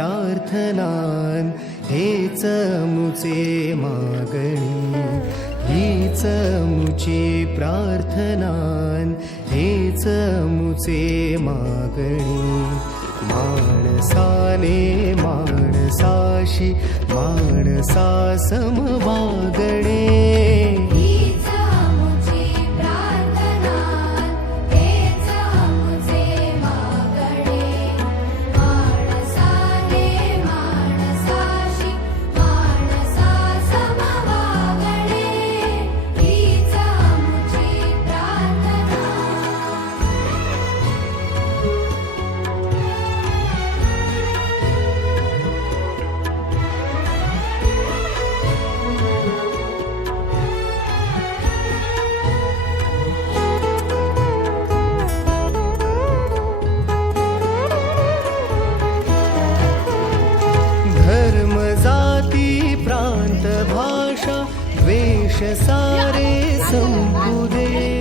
प्रार्थनान हेच मुचे मागणी, हीच मुची प्रार्थनान हेच मुचे मागणी. माणसाने माणसाशी माणसा समवागणे, धर्म जाती प्रांत भाषा द्वेष सारे संपुदे.